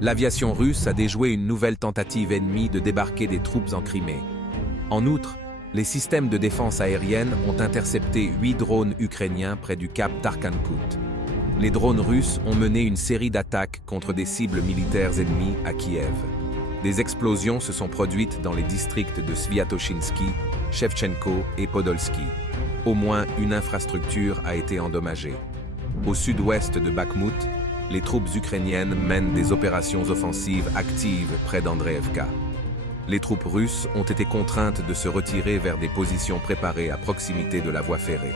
L'aviation russe a déjoué une nouvelle tentative ennemie de débarquer des troupes en Crimée. En outre, les systèmes de défense aérienne ont intercepté 8 drones ukrainiens près du cap Tarkhankut. Les drones russes ont mené une série d'attaques contre des cibles militaires ennemies à Kiev. Des explosions se sont produites dans les districts de Sviatoshinsky, Shevchenko et Podolsky. Au moins une infrastructure a été endommagée. Au sud-ouest de Bakhmut, les troupes ukrainiennes mènent des opérations offensives actives près d'Andreevka. Les troupes russes ont été contraintes de se retirer vers des positions préparées à proximité de la voie ferrée.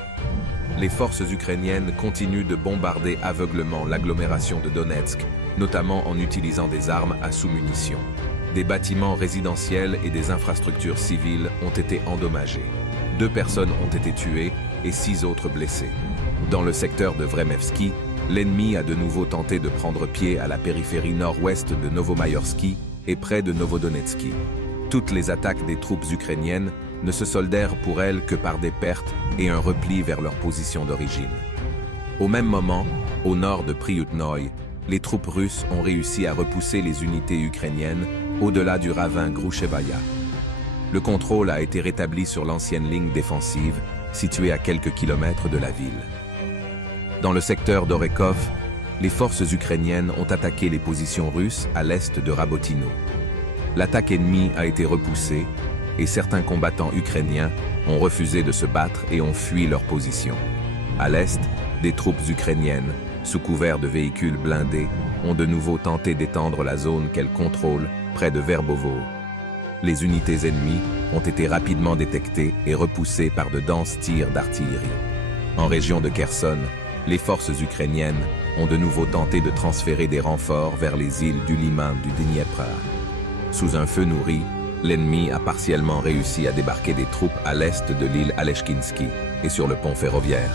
Les forces ukrainiennes continuent de bombarder aveuglement l'agglomération de Donetsk, notamment en utilisant des armes à sous-munitions. Des bâtiments résidentiels et des infrastructures civiles ont été endommagés. 2 personnes ont été tuées et 6 autres blessées. Dans le secteur de Vremevski, l'ennemi a de nouveau tenté de prendre pied à la périphérie nord-ouest de Novomayorsky et près de Novodonetsky. Toutes les attaques des troupes ukrainiennes ne se soldèrent pour elles que par des pertes et un repli vers leur position d'origine. Au même moment, au nord de Priutnoï, les troupes russes ont réussi à repousser les unités ukrainiennes au-delà du ravin Grouchevaya. Le contrôle a été rétabli sur l'ancienne ligne défensive, située à quelques kilomètres de la ville. Dans le secteur d'Orekov, les forces ukrainiennes ont attaqué les positions russes à l'est de Rabotino. L'attaque ennemie a été repoussée et certains combattants ukrainiens ont refusé de se battre et ont fui leur position. À l'est, des troupes ukrainiennes, sous couvert de véhicules blindés, ont de nouveau tenté d'étendre la zone qu'elles contrôlent près de Verbovo. Les unités ennemies ont été rapidement détectées et repoussées par de denses tirs d'artillerie. En région de Kherson, les forces ukrainiennes ont de nouveau tenté de transférer des renforts vers les îles du Liman du Dniepr. Sous un feu nourri, l'ennemi a partiellement réussi à débarquer des troupes à l'est de l'île Aleshkinsky et sur le pont ferroviaire.